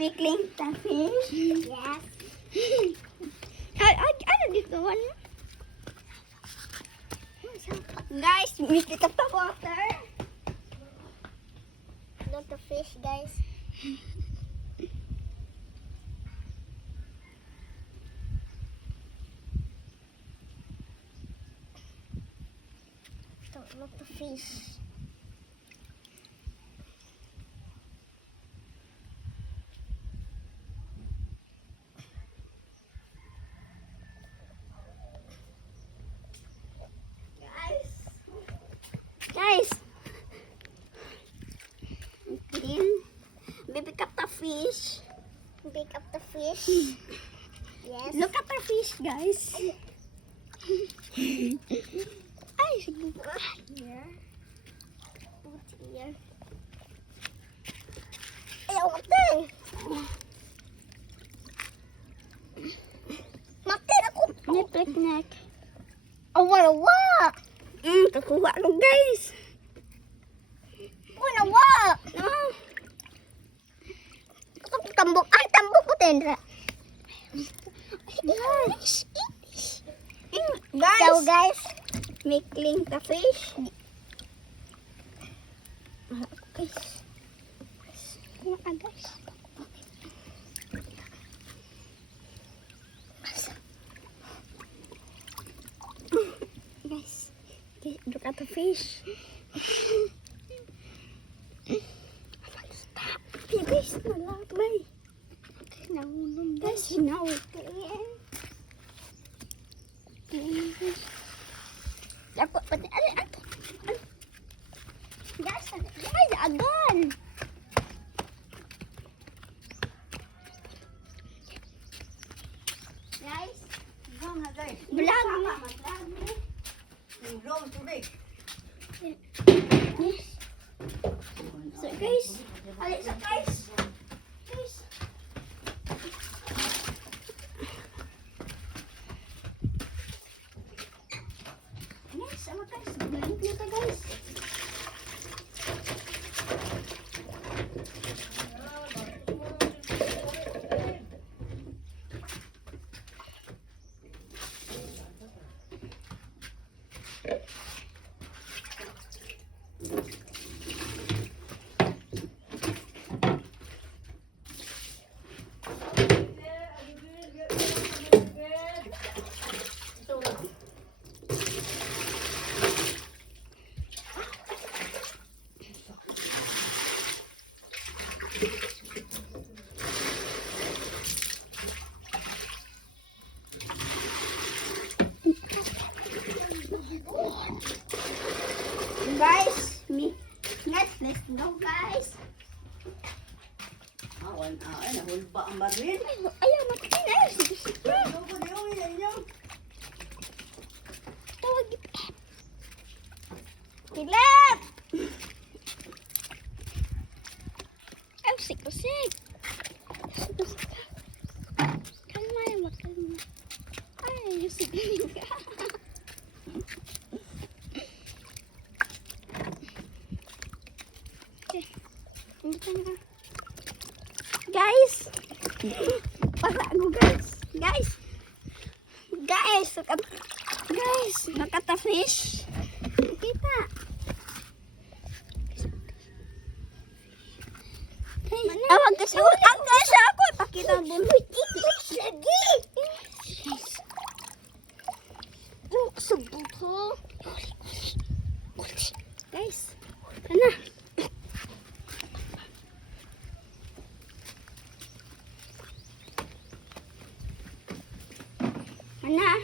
we clean the fish. Yes. Ano dito? Ano? Guys, we pick up the water. Look the fish, guys. Look the fish. Guys, clean. We pick up the fish. Pick up the fish. Yes. Look at the fish, guys. Ay, sige. Here. Put here. Ayaw matay. Matay ako. Picnic. Awa. Kakuha ko, guys. Awa. Tambok. Ay, tambok ko tendra. Guys. So, guys. We clean the fish. Guys. Guys. Guys, look at the fish. Guys, malabay. Guys, now clean. Ako, pati, ato. Guys, agan. Guys. Vlog. So guys, alis na guys. Guys. Guys, sama guys. Balik dito guys. Guys, let's go guys. Ay, nahulba ang baril. Ayaw, makain na. Sige, sige. Tawag ito. Kilap! Ay, usik. Kalma yan, kalma. Ay, usik ka. Okay, hindi ka na. Guys! Para ako guys! Guys! Look at the fish! Kita! Guys! Awag kasi! Ang guys ako! Ipakita din! English lagi! Guys! Subok ko! Guys! Ano? Mana?